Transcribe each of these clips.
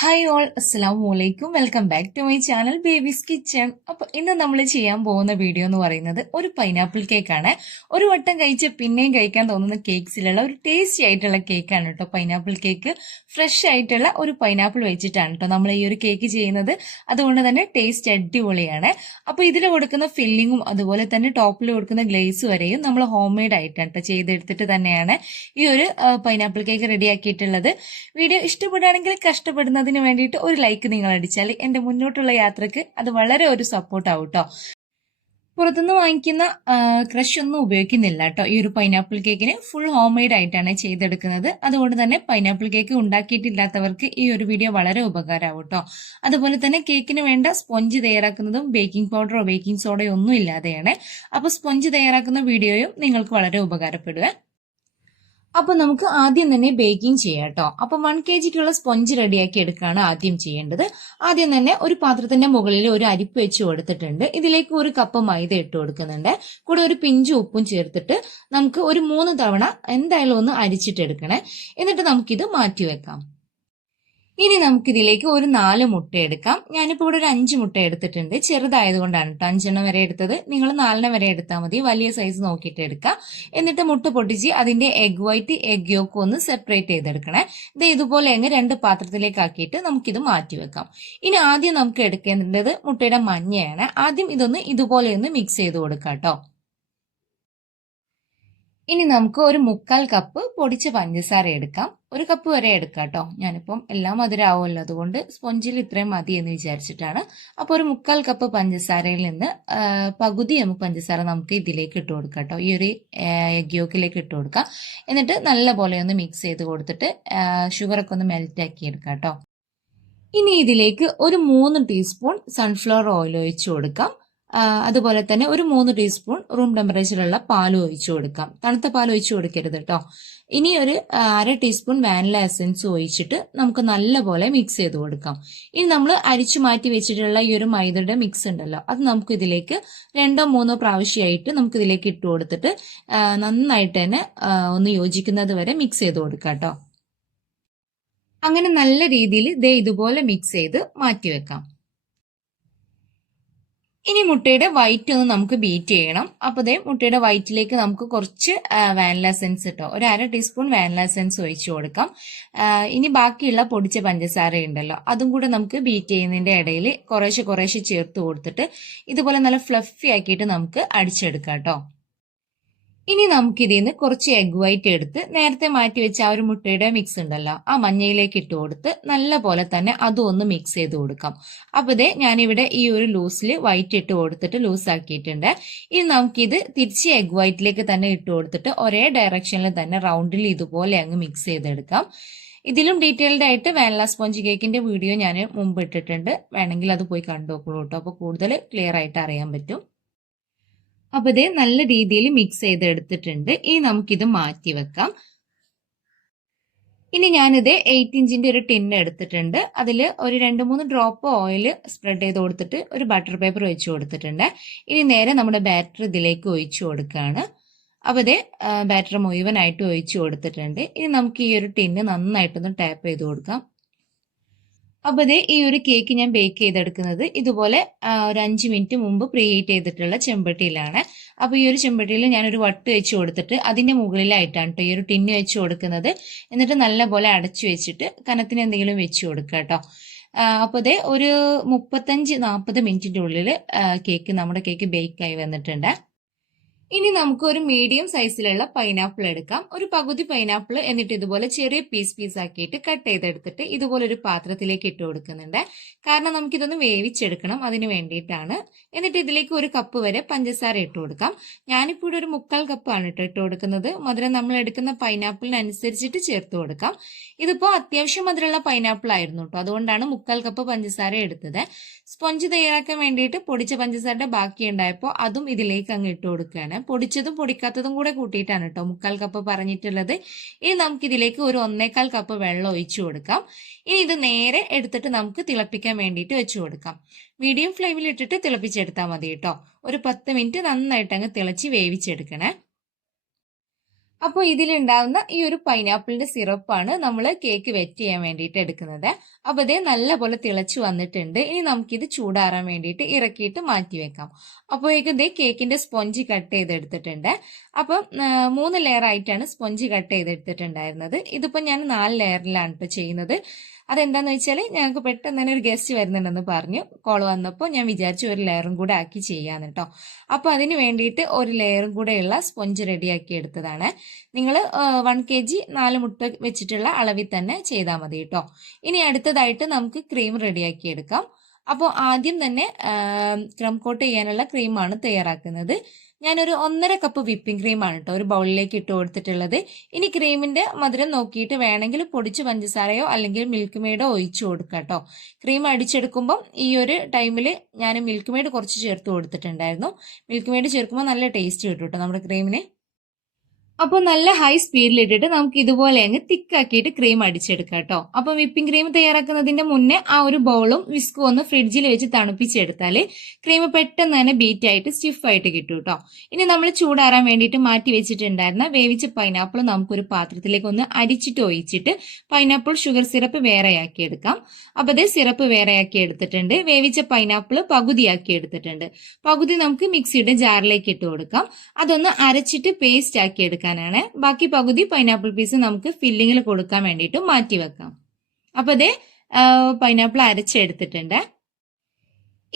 Hi all, അസ്സലാമു അലൈക്കും. Welcome back to my channel baby's kitchen. അപ്പോൾ ഇന്ന് നമ്മൾ ചെയ്യാൻ പോകുന്ന വീഡിയോ എന്ന് പറയുന്നത് ഒരു പൈനാപ്പിൾ കേക്കാണ്. ഒരു വട്ടം കഴിച്ച് പിന്നെയും കഴിക്കാൻ തോന്നുന്ന കേക്ക്സിലുള്ള ഒരു ടേസ്റ്റി ആയിട്ടുള്ള കേക്കാണ് കേട്ടോ പൈനാപ്പിൾ കേക്ക്. ഫ്രഷ് ആയിട്ടുള്ള ഒരു പൈനാപ്പിൾ വെച്ചിട്ടാണ് കേട്ടോ നമ്മൾ ഈ ഒരു കേക്ക് ചെയ്യുന്നത്. അതുകൊണ്ട് തന്നെ ടേസ്റ്റ് അടിപൊളിയാണ്. അപ്പോൾ ഇതിൽ കൊടുക്കുന്ന ഫില്ലിങ്ങും അതുപോലെ തന്നെ ടോപ്പിൽ കൊടുക്കുന്ന ഗ്ലേസ് വരെയും നമ്മൾ ഹോം മെയ്ഡ് ആയിട്ടാണ് കേട്ടോ ചെയ്തെടുത്തിട്ട് തന്നെയാണ് ഈ ഒരു പൈനാപ്പിൾ കേക്ക് റെഡിയാക്കിയിട്ടുള്ളത്. വീഡിയോ ഇഷ്ടപ്പെടുകയാണെങ്കിൽ കഷ്ടപ്പെടുന്നത് വേണ്ടിയിട്ട് ഒരു ലൈക്ക് നിങ്ങൾ അടിച്ചാൽ എന്റെ മുന്നോട്ടുള്ള യാത്രക്ക് അത് വളരെ ഒരു സപ്പോർട്ട് ആവും കേട്ടോ. പുറത്തുനിന്ന് വാങ്ങിക്കുന്ന ക്രഷ് ഒന്നും ഉപയോഗിക്കുന്നില്ല കേട്ടോ ഈ ഒരു പൈനാപ്പിൾ കേക്കിന്. ഫുൾ ഹോം മെയ്ഡ് ആയിട്ടാണ് ചെയ്തെടുക്കുന്നത്. അതുകൊണ്ട് തന്നെ പൈനാപ്പിൾ കേക്ക് ഉണ്ടാക്കിയിട്ടില്ലാത്തവർക്ക് ഈ ഒരു വീഡിയോ വളരെ ഉപകാരമാവും കേട്ടോ. അതുപോലെ തന്നെ കേക്കിന് വേണ്ട സ്പോഞ്ച് തയ്യാറാക്കുന്നതും ബേക്കിംഗ് പൗഡറോ ബേക്കിംഗ് സോഡയോ ഒന്നും ഇല്ലാതെയാണ്. അപ്പോൾ സ്പോഞ്ച് തയ്യാറാക്കുന്ന വീഡിയോയും നിങ്ങൾക്ക് വളരെ ഉപകാരപ്പെടുക. അപ്പൊ നമുക്ക് ആദ്യം തന്നെ ബേക്കിംഗ് ചെയ്യാം കേട്ടോ. അപ്പൊ 1 kgക്കുള്ള സ്പോഞ്ച് റെഡിയാക്കി എടുക്കുകയാണ് ആദ്യം ചെയ്യേണ്ടത്. ആദ്യം തന്നെ ഒരു പാത്രത്തിന്റെ മുകളിൽ ഒരു അരിപ്പ് വെച്ച് കൊടുത്തിട്ടുണ്ട്. ഇതിലേക്ക് 1 കപ്പ് മൈദ ഇട്ട് കൊടുക്കുന്നുണ്ട്. കൂടെ ഒരു പിഞ്ച് ഉപ്പും ചേർത്തിട്ട് നമുക്ക് ഒരു 3 തവണ എന്തായാലും ഒന്ന് അരിച്ചിട്ടെടുക്കണേ. എന്നിട്ട് നമുക്കിത് മാറ്റി വെക്കാം. ഇനി നമുക്കിതിലേക്ക് ഒരു 4 മുട്ട എടുക്കാം. ഞാനിപ്പോൾ ഇവിടെ ഒരു 5 മുട്ട എടുത്തിട്ടുണ്ട്. ചെറുതായതുകൊണ്ടാണ് കേട്ടോ 5 വരെ എടുത്തത്. നിങ്ങൾ 4 വരെ എടുത്താൽ മതി. വലിയ സൈസ് നോക്കിയിട്ട് എടുക്കാം. എന്നിട്ട് മുട്ട പൊട്ടിച്ച് അതിന്റെ എഗ് വൈറ്റ് എഗ് യോക്ക് ഒന്ന് സെപ്പറേറ്റ് ചെയ്തെടുക്കണേ. ഇത് ഇതുപോലെ അങ്ങ് 2 പാത്രത്തിലേക്ക് ആക്കിയിട്ട് നമുക്കിത് മാറ്റി വെക്കാം. ഇനി ആദ്യം നമുക്ക് എടുക്കേണ്ടത് മുട്ടയുടെ മഞ്ഞയാണ്. ആദ്യം ഇതൊന്ന് ഇതുപോലെ ഒന്ന് മിക്സ് ചെയ്ത് കൊടുക്കാം കേട്ടോ. ഇനി നമുക്ക് ഒരു 1/4 കപ്പ് പൊടിച്ച പഞ്ചസാര എടുക്കാം. 1 കപ്പ് വരെ എടുക്കാം കേട്ടോ. ഞാനിപ്പം എല്ലാം മധുരമാവുമല്ലോ, അതുകൊണ്ട് സ്പോഞ്ചിൽ ഇത്രയും മതി എന്ന് വിചാരിച്ചിട്ടാണ്. അപ്പോൾ ഒരു 1/4 കപ്പ് പഞ്ചസാരയിൽ നിന്ന് പകുതി പഞ്ചസാര നമുക്ക് ഇതിലേക്ക് ഇട്ട് കൊടുക്കാം കേട്ടോ. ഈ ഒരു എഗ് യോക്കിലേക്ക് ഇട്ട് കൊടുക്കാം. എന്നിട്ട് നല്ല പോലെ ഒന്ന് മിക്സ് ചെയ്ത് കൊടുത്തിട്ട് ഷുഗറൊക്കെ ഒന്ന് മെൽറ്റ് ആക്കി എടുക്കാം കേട്ടോ. ഇനി ഇതിലേക്ക് ഒരു 3 ടീസ്പൂൺ സൺഫ്ലവർ ഓയിൽ ഒഴിച്ചു കൊടുക്കാം. അതുപോലെ തന്നെ ഒരു 3 ടീസ്പൂൺ റൂം ടെമ്പറേച്ചറിലുള്ള പാൽ ഒഴിച്ചു കൊടുക്കാം. തണുത്ത പാൽ ഒഴിച്ചു കൊടുക്കരുത് കേട്ടോ. ഇനി ഒരു 1/2 ടീസ്പൂൺ വാനില എസൻസ് ഒഴിച്ചിട്ട് നമുക്ക് നല്ലപോലെ മിക്സ് ചെയ്ത് കൊടുക്കാം. ഇനി നമ്മൾ അരിച്ചു മാറ്റി വെച്ചിട്ടുള്ള ഈ ഒരു മൈദയുടെ മിക്സ് ഉണ്ടല്ലോ, അത് നമുക്ക് ഇതിലേക്ക് 2 3 പ്രാവശ്യമായിട്ട് നമുക്ക് ഇതിലേക്ക് ഇട്ട് കൊടുത്തിട്ട് നന്നായിട്ട് തന്നെ ഒന്ന് യോജിക്കുന്നത് വരെ മിക്സ് ചെയ്ത് കൊടുക്കാം കേട്ടോ. അങ്ങനെ നല്ല രീതിയിൽ ഇതുപോലെ മിക്സ് ചെയ്ത് മാറ്റി വെക്കാം. ഇനി മുട്ടയുടെ വൈറ്റ് ഒന്ന് നമുക്ക് ബീറ്റ് ചെയ്യണം. അപ്പൊ മുട്ടയുടെ വൈറ്റിലേക്ക് നമുക്ക് കുറച്ച് വാനില എസൻസ് ഇട്ടോ, ഒരു 1/2 ടീസ്പൂൺ വാനില എസൻസ് ഒഴിച്ചു കൊടുക്കാം. ഇനി ബാക്കിയുള്ള പൊടിച്ച പഞ്ചസാര ഉണ്ടല്ലോ, അതും കൂടെ നമുക്ക് ബീറ്റ് ചെയ്യുന്നതിന്റെ ഇടയിൽ കുറേശ്ശെ ചേർത്ത് കൊടുത്തിട്ട് ഇതുപോലെ നല്ല ഫ്ലഫി ആക്കിയിട്ട് നമുക്ക് അടിച്ചെടുക്കാം കേട്ടോ. ഇനി നമുക്കിതിൽ നിന്ന് കുറച്ച് എഗ് വൈറ്റ് എടുത്ത് നേരത്തെ മാറ്റി വെച്ച ആ ഒരു മുട്ടയുടെ മിക്സ് ഉണ്ടല്ലോ, ആ മഞ്ഞയിലേക്ക് ഇട്ട് കൊടുത്ത് നല്ല പോലെ തന്നെ അതും ഒന്ന് മിക്സ് ചെയ്ത് കൊടുക്കാം. അപ്പൊ ഞാനിവിടെ ഈ ഒരു ലൂസിൽ വൈറ്റ് ഇട്ട് കൊടുത്തിട്ട് ലൂസ് ആക്കിയിട്ടുണ്ട്. ഇനി നമുക്കിത് തിരിച്ച് എഗ് വൈറ്റിലേക്ക് തന്നെ ഇട്ട് കൊടുത്തിട്ട് ഒരേ ഡയറക്ഷനിൽ തന്നെ റൗണ്ടിൽ ഇതുപോലെ അങ്ങ് മിക്സ് ചെയ്തെടുക്കാം. ഇതിലും ഡീറ്റെയിൽഡ് ആയിട്ട് വാനില സ്പോഞ്ച് കേക്കിന്റെ വീഡിയോ ഞാൻ മുമ്പ് ഇട്ടിട്ടുണ്ട്. വേണമെങ്കിൽ അത് പോയി കണ്ടുനോക്കൂ കേട്ടോ. അപ്പൊ കൂടുതൽ ക്ലിയർ ആയിട്ട് അറിയാൻ പറ്റും. അപ്പൊ നല്ല രീതിയിൽ മിക്സ് ചെയ്തെടുത്തിട്ടുണ്ട്. ഇനി നമുക്കിത് മാറ്റി വെക്കാം. ഇനി ഞാനിത് 8 ഇഞ്ചിന്റെ ഒരു ടിൻ എടുത്തിട്ടുണ്ട്. അതിൽ ഒരു 2-3 ഡ്രോപ്പ് ഓയിൽ സ്പ്രെഡ് ചെയ്ത് കൊടുത്തിട്ട് ഒരു ബട്ടർ പേപ്പർ ഒഴിച്ചു കൊടുത്തിട്ടുണ്ട്. ഇനി നേരെ നമ്മുടെ ബാറ്റർ ഇതിലേക്ക് ഒഴിച്ചു കൊടുക്കുകയാണ്. അപ്പൊ ബാറ്റർ മുഴുവനായിട്ട് ഒഴിച്ചു കൊടുത്തിട്ടുണ്ട്. ഇനി നമുക്ക് ഈ ഒരു ടിന്ന് നന്നായിട്ടൊന്ന് ടാപ്പ് ചെയ്ത് കൊടുക്കാം. അപ്പൊ ഈ ഒരു കേക്ക് ഞാൻ ബേക്ക് ചെയ്തെടുക്കുന്നത് ഇതുപോലെ ഒരു 5 മിനിറ്റ് മുമ്പ് പ്രീ ഹീറ്റ് ചെയ്തിട്ടുള്ള ചെമ്പട്ടിയിലാണ്. അപ്പൊ ഈ ഒരു ചെമ്പട്ടിയിൽ ഞാനൊരു വട്ട് വെച്ച് കൊടുത്തിട്ട് അതിന്റെ മുകളിലായിട്ടാണ് കേട്ടോ ഈ ഒരു ടിന്ന് വെച്ച് കൊടുക്കുന്നത്. എന്നിട്ട് നല്ലപോലെ അടച്ചു വെച്ചിട്ട് കനത്തിന് എന്തെങ്കിലും വെച്ച് കൊടുക്കുക കേട്ടോ. അപ്പൊ ഒരു 35-40 മിനിറ്റിന്റെ ഉള്ളിൽ നമ്മുടെ കേക്ക് ബേക്കായി വന്നിട്ടുണ്ട്. ഇനി നമുക്ക് ഒരു മീഡിയം സൈസിലുള്ള പൈനാപ്പിൾ എടുക്കാം. ഒരു പകുതി പൈനാപ്പിൾ എന്നിട്ട് ഇതുപോലെ ചെറിയ പീസ് ആക്കിയിട്ട് കട്ട് ചെയ്തെടുത്തിട്ട് ഇതുപോലെ ഒരു പാത്രത്തിലേക്ക് ഇട്ട് കൊടുക്കുന്നുണ്ട്. കാരണം നമുക്കിതൊന്ന് വേവിച്ചെടുക്കണം, അതിന് വേണ്ടിയിട്ടാണ്. എന്നിട്ട് ഇതിലേക്ക് 1 കപ്പ് വരെ പഞ്ചസാര ഇട്ട് കൊടുക്കാം. ഞാനിപ്പോൾ ഇവിടെ ഒരു 1/4 കപ്പാണ് ഇട്ട് കൊടുക്കുന്നത്. മധുരം നമ്മൾ എടുക്കുന്ന പൈനാപ്പിളിനനുസരിച്ചിട്ട് ചേർത്ത് കൊടുക്കാം. ഇതിപ്പോ അത്യാവശ്യം മധുരമുള്ള പൈനാപ്പിൾ ആയിരുന്നു കേട്ടോ, അതുകൊണ്ടാണ് 1/4 കപ്പ് പഞ്ചസാര എടുത്തത്. സ്പോഞ്ച് തയ്യാറാക്കാൻ വേണ്ടിയിട്ട് പൊടിച്ച പഞ്ചസാരയുടെ ബാക്കി ഉണ്ടായപ്പോൾ അതും ഇതിലേക്ക് അങ്ങ് ഇട്ട് കൊടുക്കുകയാണ്. പൊടിച്ചതും പൊടിക്കാത്തതും കൂടെ കൂട്ടിയിട്ടാണ് കേട്ടോ 1/4 കപ്പ് പറഞ്ഞിട്ടുള്ളത്. ഇനി നമുക്കിതിലേക്ക് ഒരു 1/4 കപ്പ് വെള്ളം ഒഴിച്ചു കൊടുക്കാം. ഇനി ഇത് നേരെ എടുത്തിട്ട് നമുക്ക് തിളപ്പിക്കാൻ വേണ്ടിയിട്ട് വെച്ചു കൊടുക്കാം. മീഡിയം ഫ്ലെയിമിൽ ഇട്ടിട്ട് തിളപ്പിച്ചെടുത്താൽ മതി കേട്ടോ. ഒരു 10 മിനിറ്റ് നന്നായിട്ട് അങ്ങ് തിളച്ച് വേവിച്ചെടുക്കണേ. അപ്പോൾ ഇതിലുണ്ടാവുന്ന ഈ ഒരു പൈനാപ്പിളിന്റെ സിറപ്പാണ് നമ്മൾ കേക്ക് വെറ്റ് ചെയ്യാൻ വേണ്ടിയിട്ട് എടുക്കുന്നത്. അപ്പൊ ഇതേ നല്ലപോലെ തിളച്ചു വന്നിട്ടുണ്ട്. ഇനി നമുക്കിത് ചൂടാറാൻ വേണ്ടിയിട്ട് ഇറക്കിയിട്ട് മാറ്റി വെക്കാം. അപ്പോഴേക്കും ഇതേ കേക്കിന്റെ സ്പോഞ്ച് കട്ട് ചെയ്തെടുത്തിട്ടുണ്ട്. അപ്പം 3 ലെയർ ആയിട്ടാണ് സ്പോഞ്ച് കട്ട് ചെയ്തെടുത്തിട്ടുണ്ടായിരുന്നത്. ഇതിപ്പോ ഞാൻ 4 ലെയറിലാണ് കേട്ടോ ചെയ്യുന്നത്. അതെന്താന്ന് വെച്ചാൽ ഞങ്ങൾക്ക് പെട്ടെന്ന് തന്നെ ഒരു ഗസ്റ്റ് വരുന്നുണ്ടെന്ന് പറഞ്ഞു. കോൾ വന്നപ്പോൾ ഞാൻ വിചാരിച്ചു ഒരു ലെയറും കൂടെ ആക്കി ചെയ്യാന്ന് കേട്ടോ. അപ്പൊ അതിന് വേണ്ടിയിട്ട് ഒരു ലെയറും കൂടെയുള്ള സ്പോഞ്ച് റെഡിയാക്കി എടുത്തതാണ്. നിങ്ങൾ 1 kg 4 മുട്ട വെച്ചിട്ടുള്ള അളവിൽ തന്നെ ചെയ്താൽ മതി കേട്ടോ. ഇനി അടുത്തതായിട്ട് നമുക്ക് ക്രീം റെഡിയാക്കി എടുക്കാം. അപ്പോൾ ആദ്യം തന്നെ ക്രം കോട്ട് ചെയ്യാനുള്ള ക്രീമാണ് തയ്യാറാക്കുന്നത്. ഞാനൊരു 1.5 കപ്പ് വിപ്പിംഗ് ക്രീമാണ് കേട്ടോ ഒരു ബൗളിലേക്ക് ഇട്ട് കൊടുത്തിട്ടുള്ളത്. ഇനി ക്രീമിന്റെ മധുരം നോക്കിയിട്ട് വേണമെങ്കിൽ പൊടിച്ച് പഞ്ചസാരയോ അല്ലെങ്കിൽ മിൽക്ക് മെയ്ഡോ ഒഴിച്ചു കൊടുക്കാം കേട്ടോ. ക്രീം അടിച്ചെടുക്കുമ്പോൾ ഈ ഒരു ടൈമിൽ ഞാൻ മിൽക്ക് മെയ്ഡ് കുറച്ച് ചേർത്ത് കൊടുത്തിട്ടുണ്ടായിരുന്നു. മിൽക്ക് മെയ്ഡ് ചേർക്കുമ്പോൾ നല്ല ടേസ്റ്റ് കിട്ടും കേട്ടോ നമ്മുടെ ക്രീമിന്. അപ്പോൾ നല്ല ഹൈ സ്പീഡിൽ ഇട്ടിട്ട് നമുക്ക് ഇതുപോലെ അങ്ങ് തിക്കാക്കിയിട്ട് ക്രീം അടിച്ചെടുക്കാം കേട്ടോ. അപ്പൊ വിപ്പിംഗ് ക്രീം തയ്യാറാക്കുന്നതിന്റെ മുന്നേ ആ ഒരു ബൗളും വിസ്കും ഒന്ന് ഫ്രിഡ്ജിൽ വെച്ച് തണുപ്പിച്ചെടുത്താൽ ക്രീം പെട്ടെന്ന് തന്നെ ബീറ്റ് ആയിട്ട് സ്റ്റിഫായിട്ട് കിട്ടും കേട്ടോ. ഇനി നമ്മൾ ചൂടാറാൻ വേണ്ടിയിട്ട് മാറ്റി വെച്ചിട്ടുണ്ടായിരുന്ന വേവിച്ച പൈനാപ്പിൾ നമുക്കൊരു പാത്രത്തിലേക്ക് ഒന്ന് അരിച്ചിട്ട് ഒഴിച്ചിട്ട് പൈനാപ്പിൾ ഷുഗർ സിറപ്പ് വേറെയാക്കി എടുക്കാം. അപ്പൊ അതേ സിറപ്പ് വേറെയാക്കി എടുത്തിട്ടുണ്ട്. വേവിച്ച പൈനാപ്പിൾ പകുതിയാക്കി എടുത്തിട്ടുണ്ട്. പകുതി നമുക്ക് മിക്സിയുടെ ജാറിലേക്ക് ഇട്ട് കൊടുക്കാം. അതൊന്ന് അരച്ചിട്ട് പേസ്റ്റ് ആക്കി എടുക്കാം. ബാക്കി പകുതി പൈനാപ്പിൾ പീസ് നമുക്ക് ഫില്ലിങ്ങിൽ കൊടുക്കാൻ വേണ്ടിയിട്ട് മാറ്റി വെക്കാം. അപ്പൊ അതേ പൈനാപ്പിൾ അരച്ചെടുത്തിട്ടുണ്ട്.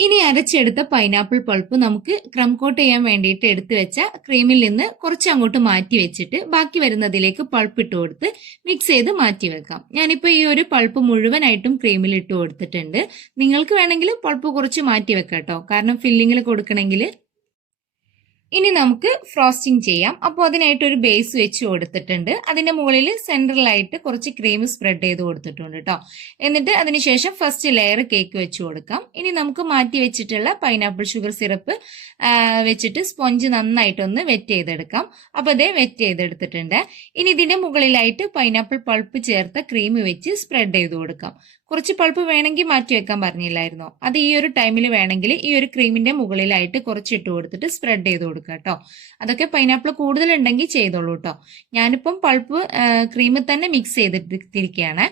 ഇനി അരച്ചെടുത്ത പൈനാപ്പിൾ പൾപ്പ് നമുക്ക് ക്രം കോട്ട് ചെയ്യാൻ വേണ്ടിയിട്ട് എടുത്തു വെച്ച ക്രീമിൽ നിന്ന് കുറച്ച് അങ്ങോട്ട് മാറ്റി വെച്ചിട്ട് ബാക്കി വരുന്നതിലേക്ക് പൾപ്പ് ഇട്ട് കൊടുത്ത് മിക്സ് ചെയ്ത് മാറ്റി വെക്കാം. ഞാനിപ്പോ ഈ ഒരു പൾപ്പ് മുഴുവനായിട്ടും ക്രീമിൽ ഇട്ട് കൊടുത്തിട്ടുണ്ട്. നിങ്ങൾക്ക് വേണമെങ്കിൽ പൾപ്പ് കുറച്ച് മാറ്റി വെക്കാം കേട്ടോ, കാരണം ഫില്ലിങ്ങിൽ കൊടുക്കണമെങ്കിൽ. ഇനി നമുക്ക് ഫ്രോസ്റ്റിംഗ് ചെയ്യാം. അപ്പോൾ അതിനായിട്ട് ഒരു ബേസ് വെച്ച് കൊടുത്തിട്ടുണ്ട്. അതിന്റെ മുകളിൽ സെൻട്രലായിട്ട് കുറച്ച് ക്രീം സ്പ്രെഡ് ചെയ്ത് കൊടുത്തിട്ടുണ്ട് കേട്ടോ. എന്നിട്ട് അതിനുശേഷം ഫസ്റ്റ് ലെയർ കേക്ക് വെച്ച് കൊടുക്കാം. ഇനി നമുക്ക് മാറ്റി വെച്ചിട്ടുള്ള പൈനാപ്പിൾ ഷുഗർ സിറപ്പ് വെച്ചിട്ട് സ്പോഞ്ച് നന്നായിട്ടൊന്ന് വെറ്റ് ചെയ്തെടുക്കാം. അപ്പൊ അതേ വെറ്റ് ചെയ്തെടുത്തിട്ടുണ്ട്. ഇനി ഇതിന്റെ മുകളിലായിട്ട് പൈനാപ്പിൾ പൾപ്പ് ചേർത്ത ക്രീം വെച്ച് സ്പ്രെഡ് ചെയ്ത് കൊടുക്കാം. കുറച്ച് പൾപ്പ് വേണമെങ്കിൽ മാറ്റി വെക്കാൻ പറഞ്ഞില്ലായിരുന്നോ, അത് ഈ ഒരു ടൈമിൽ വേണമെങ്കിൽ ഈ ഒരു ക്രീമിന്റെ മുകളിലായിട്ട് കുറച്ച് ഇട്ട് കൊടുത്തിട്ട് സ്പ്രെഡ് ചെയ്ത് കൊടുക്കുക കേട്ടോ. അതൊക്കെ പൈനാപ്പിൾ കൂടുതൽ ഉണ്ടെങ്കിൽ ചെയ്തോളൂ കേട്ടോ. ഞാനിപ്പം പൾപ്പ് ക്രീമിൽ തന്നെ മിക്സ് ചെയ്തിട്ടിരിക്കുകയാണ്.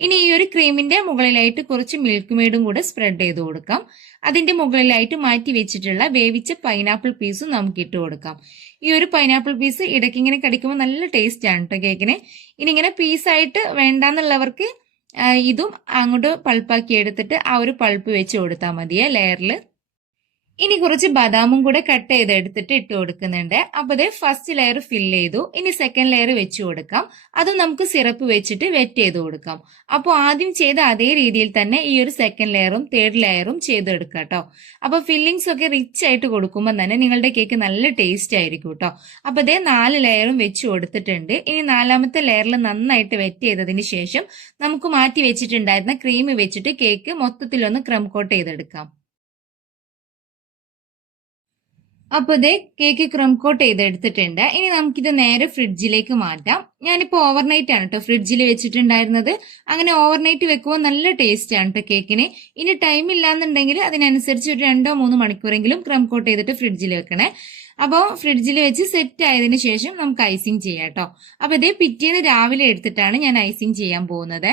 ഇനി ഈ ഒരു ക്രീമിന്റെ മുകളിലായിട്ട് കുറച്ച് മിൽക്ക് മെയ്ഡും കൂടെ സ്പ്രെഡ് ചെയ്ത് കൊടുക്കാം. അതിന്റെ മുകളിലായിട്ട് മാറ്റി വെച്ചിട്ടുള്ള വേവിച്ച പൈനാപ്പിൾ പീസും നമുക്ക് ഇട്ട് കൊടുക്കാം. ഈ ഒരു പൈനാപ്പിൾ പീസ് ഇടയ്ക്ക് ഇങ്ങനെ കടിക്കുമ്പോൾ നല്ല ടേസ്റ്റ് ആണ് കേട്ടോ കേക്കിന്. ഇനി ഇങ്ങനെ പീസായിട്ട് വേണ്ടാന്നുള്ളവർക്ക് ഇതും അങ്ങോട്ട് പൾപ്പാക്കി എടുത്തിട്ട് ആ ഒരു പൾപ്പ് വെച്ച് കൊടുത്താൽ മതിയേ ലെയറിൽ. ഇനി കുറച്ച് ബദാമും കൂടെ കട്ട് ചെയ്ത് എടുത്തിട്ട് ഇട്ട് കൊടുക്കുന്നുണ്ട്. അപ്പൊ അതേ ഫസ്റ്റ് ലെയർ ഫില്ല് ചെയ്തു. ഇനി സെക്കൻഡ് ലെയർ വെച്ച് കൊടുക്കാം. അത് നമുക്ക് സിറപ്പ് വെച്ചിട്ട് വെറ്റ് ചെയ്ത് കൊടുക്കാം. അപ്പോൾ ആദ്യം ചെയ്ത അതേ രീതിയിൽ തന്നെ ഈ ഒരു സെക്കൻഡ് ലെയറും തേർഡ് ലെയറും ചെയ്തെടുക്കാം കേട്ടോ. അപ്പൊ ഫില്ലിങ്സ് ഒക്കെ റിച്ച് ആയിട്ട് കൊടുക്കുമ്പോൾ തന്നെ നിങ്ങളുടെ കേക്ക് നല്ല ടേസ്റ്റ് ആയിരിക്കും കേട്ടോ. അപ്പൊ അതേ 4 ലെയറും വെച്ച് കൊടുത്തിട്ടുണ്ട്. ഇനി 4ാമത്തെ ലെയറിൽ നന്നായിട്ട് വെറ്റ് ചെയ്തതിന് ശേഷം നമുക്ക് മാറ്റി വെച്ചിട്ടുണ്ടായിരുന്ന ക്രീം വെച്ചിട്ട് കേക്ക് മൊത്തത്തിലൊന്ന് ക്രം കോട്ട് ചെയ്തെടുക്കാം. അപ്പൊ ഇതേ കേക്ക് ക്രം കോട്ട് ചെയ്തെടുത്തിട്ടുണ്ട്. ഇനി നമുക്കിത് നേരെ ഫ്രിഡ്ജിലേക്ക് മാറ്റാം. ഞാനിപ്പോ ഓവർനൈറ്റ് ആണ് കേട്ടോ ഫ്രിഡ്ജിൽ വെച്ചിട്ടുണ്ടായിരുന്നത്. അങ്ങനെ ഓവർനൈറ്റ് വെക്കുമ്പോൾ നല്ല ടേസ്റ്റ് ആണ് കേട്ടോ കേക്കിന്. ഇനി ടൈം ഇല്ലാന്നുണ്ടെങ്കിൽ അതിനനുസരിച്ച് ഒരു 2-3 മണിക്കൂറെങ്കിലും ക്രം കോട്ട് ചെയ്തിട്ട് ഫ്രിഡ്ജിൽ വെക്കണേ. അപ്പോൾ ഫ്രിഡ്ജിൽ വെച്ച് സെറ്റ് ആയതിനു ശേഷം നമുക്ക് ഐസിങ് ചെയ്യാം കേട്ടോ. അപ്പൊ ഇതേ പിറ്റേന്ന് രാവിലെ എടുത്തിട്ടാണ് ഞാൻ ഐസിങ് ചെയ്യാൻ പോകുന്നത്.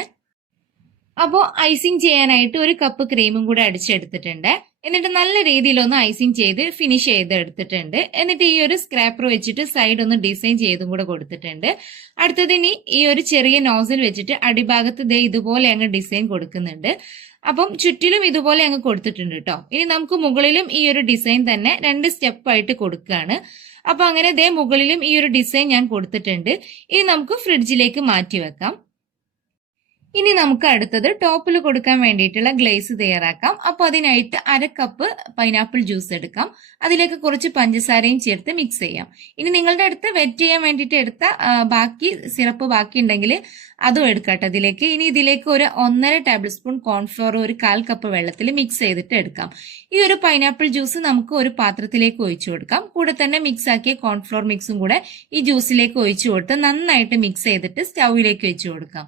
അപ്പോൾ ഐസിങ് ചെയ്യാനായിട്ട് ഒരു കപ്പ് ക്രീമും കൂടെ അടിച്ചെടുത്തിട്ടുണ്ട്. എന്നിട്ട് നല്ല രീതിയിലൊന്ന് ഐസിങ് ചെയ്ത് ഫിനിഷ് ചെയ്ത് എടുത്തിട്ടുണ്ട്. എന്നിട്ട് ഈ ഒരു സ്ക്രാപ്പർ വെച്ചിട്ട് സൈഡ് ഒന്ന് ഡിസൈൻ ചെയ്തും കൂടെ കൊടുത്തിട്ടുണ്ട്. അടുത്തത് ഇനി ഈ ഒരു ചെറിയ നോസിൽ വെച്ചിട്ട് അടിഭാഗത്ത് ദേ ഇതുപോലെ അങ്ങ് ഡിസൈൻ കൊടുക്കുന്നുണ്ട്. അപ്പം ചുറ്റിലും ഇതുപോലെ അങ്ങ് കൊടുത്തിട്ടുണ്ട് കേട്ടോ. ഇനി നമുക്ക് മുകളിലും ഈ ഒരു ഡിസൈൻ തന്നെ 2 സ്റ്റെപ്പായിട്ട് കൊടുക്കുകയാണ്. അപ്പൊ അങ്ങനെ ദേ മുകളിലും ഈ ഒരു ഡിസൈൻ ഞാൻ കൊടുത്തിട്ടുണ്ട്. ഇനി നമുക്ക് ഫ്രിഡ്ജിലേക്ക് മാറ്റി വെക്കാം. ഇനി നമുക്ക് അടുത്തത് ടോപ്പിൽ കൊടുക്കാൻ വേണ്ടിയിട്ടുള്ള ഗ്ലേസ് തയ്യാറാക്കാം. അപ്പൊ അതിനായിട്ട് 1/2 കപ്പ് പൈനാപ്പിൾ ജ്യൂസ് എടുക്കാം. അതിലേക്ക് കുറച്ച് പഞ്ചസാരയും ചേർത്ത് മിക്സ് ചെയ്യാം. ഇനി നിങ്ങളുടെ അടുത്ത് വെറ്റ് ചെയ്യാൻ വേണ്ടിയിട്ട് എടുത്ത ബാക്കി സിറപ്പ് ബാക്കി ഉണ്ടെങ്കിൽ അതും എടുക്കട്ടെ ഇതിലേക്ക്. ഇനി ഇതിലേക്ക് ഒരു 1.5 ടേബിൾ സ്പൂൺ കോൺഫ്ലോർ ഒരു 1/4 കപ്പ് വെള്ളത്തിൽ മിക്സ് ചെയ്തിട്ട് എടുക്കാം. ഈ ഒരു പൈനാപ്പിൾ ജ്യൂസ് നമുക്ക് ഒരു പാത്രത്തിലേക്ക് ഒഴിച്ചു കൊടുക്കാം. കൂടെ തന്നെ മിക്സ് ആക്കിയ കോൺഫ്ലോർ മിക്സും കൂടെ ഈ ജ്യൂസിലേക്ക് ഒഴിച്ചു കൊടുത്ത് നന്നായിട്ട് മിക്സ് ചെയ്തിട്ട് സ്റ്റൗവിലേക്ക് വെച്ചു കൊടുക്കാം.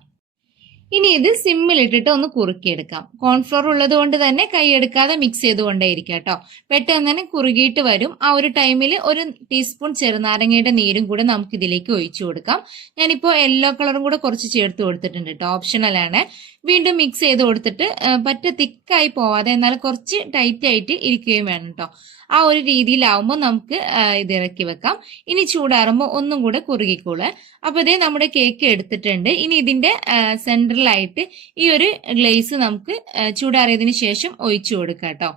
ഇനി ഇത് സിമ്മിലിട്ടിട്ട് ഒന്ന് കുറുക്കിയെടുക്കാം. കോൺഫ്ലോർ ഉള്ളത് കൊണ്ട് തന്നെ കൈയെടുക്കാതെ മിക്സ് ചെയ്തുകൊണ്ടേയിരിക്കാം കേട്ടോ. പെട്ടെന്ന് തന്നെ കുറുകിയിട്ട് വരും. ആ ഒരു ടൈമിൽ ഒരു ടീസ്പൂൺ ചെറുനാരങ്ങയുടെ നീരും കൂടെ നമുക്ക് ഇതിലേക്ക് ഒഴിച്ചു കൊടുക്കാം. ഞാനിപ്പോൾ യെല്ലോ കളറും കൂടെ കുറച്ച് ചേർത്ത് കൊടുത്തിട്ടുണ്ട് കേട്ടോ, ഓപ്ഷണലാണ്. വീണ്ടും മിക്സ് ചെയ്ത് കൊടുത്തിട്ട് പറ്റ തിക്കായി പോവാതെ എന്നാൽ കുറച്ച് ടൈറ്റ് ആയിട്ട് ഇരിക്കുകയും വേണം കേട്ടോ. ആ ഒരു രീതിയിലാവുമ്പോൾ നമുക്ക് ഇത് ഇറക്കി വെക്കാം. ഇനി ചൂടാറുമ്പോൾ ഒന്നും കൂടെ കുറുകിക്കോളെ. അപ്പൊ ഇതേ നമ്മുടെ കേക്ക് എടുത്തിട്ടുണ്ട്. ഇനി ഇതിന്റെ സെന്ററിലായിട്ട് ഈ ഒരു ഗ്ലേസ് നമുക്ക് ചൂടാറിയതിനു ശേഷം ഒഴിച്ചു കൊടുക്കാം കേട്ടോ.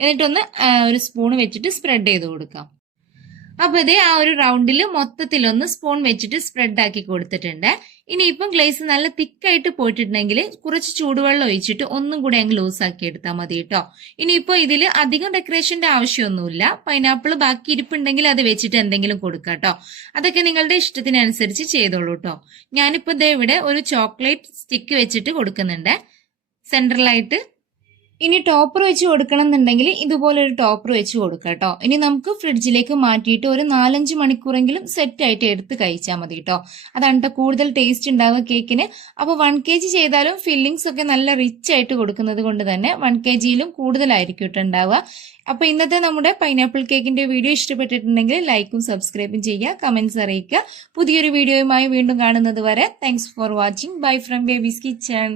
എന്നിട്ടൊന്ന് ഒരു സ്പൂൺ വെച്ചിട്ട് സ്പ്രെഡ് ചെയ്ത് കൊടുക്കാം. അപ്പൊ ഇതേ ആ ഒരു റൗണ്ടിൽ മൊത്തത്തിലൊന്ന് സ്പൂൺ വെച്ചിട്ട് സ്പ്രെഡ് ആക്കി കൊടുത്തിട്ടുണ്ട്. ഇനിയിപ്പം ഗ്ലേസ് നല്ല തിക്കായിട്ട് പോയിട്ടുണ്ടെങ്കിൽ കുറച്ച് ചൂടുവെള്ളം ഒഴിച്ചിട്ട് ഒന്നും കൂടെ അങ്ങ് ലൂസ് ആക്കി എടുത്താൽ മതി കേട്ടോ. ഇനിയിപ്പോ ഇതിൽ അധികം ഡെക്കറേഷന്റെ ആവശ്യമൊന്നുമില്ല. പൈനാപ്പിൾ ബാക്കി ഇരിപ്പുണ്ടെങ്കിൽ അത് വെച്ചിട്ട് എന്തെങ്കിലും കൊടുക്കാം കേട്ടോ. അതൊക്കെ നിങ്ങളുടെ ഇഷ്ടത്തിനനുസരിച്ച് ചെയ്തോളൂ കേട്ടോ. ഞാനിപ്പോ ദേ ഇവിടെ ഒരു ചോക്ലേറ്റ് സ്റ്റിക്ക് വെച്ചിട്ട് കൊടുക്കുന്നുണ്ട് സെൻട്രലായിട്ട്. ഇനി ടോപ്പർ വെച്ച് കൊടുക്കണം എന്നുണ്ടെങ്കിൽ ഇതുപോലെ ഒരു ടോപ്പർ വെച്ച് കൊടുക്കാം കേട്ടോ. ഇനി നമുക്ക് ഫ്രിഡ്ജിലേക്ക് മാറ്റിയിട്ട് ഒരു 4-5 മണിക്കൂറെങ്കിലും സെറ്റ് ആയിട്ട് എടുത്ത് കഴിച്ചാൽ മതി കേട്ടോ. അതാണ് കൂടുതൽ ടേസ്റ്റ് ഉണ്ടാവുക കേക്കിന്. അപ്പോൾ 1 kg ചെയ്താലും ഫില്ലിങ്സ് ഒക്കെ നല്ല റിച്ച് ആയിട്ട് കൊടുക്കുന്നത് കൊണ്ട് തന്നെ 1 kg കൂടുതലായിരിക്കും കേട്ടോ ഉണ്ടാവുക. അപ്പൊ ഇന്നത്തെ നമ്മുടെ പൈനാപ്പിൾ കേക്കിന്റെ വീഡിയോ ഇഷ്ടപ്പെട്ടിട്ടുണ്ടെങ്കിൽ ലൈക്കും സബ്സ്ക്രൈബും ചെയ്യുക, കമന്റ്സ് അറിയിക്കുക. പുതിയൊരു വീഡിയോയുമായി വീണ്ടും കാണുന്നത് വരെ thanks for watching. Bye from babies kitchen.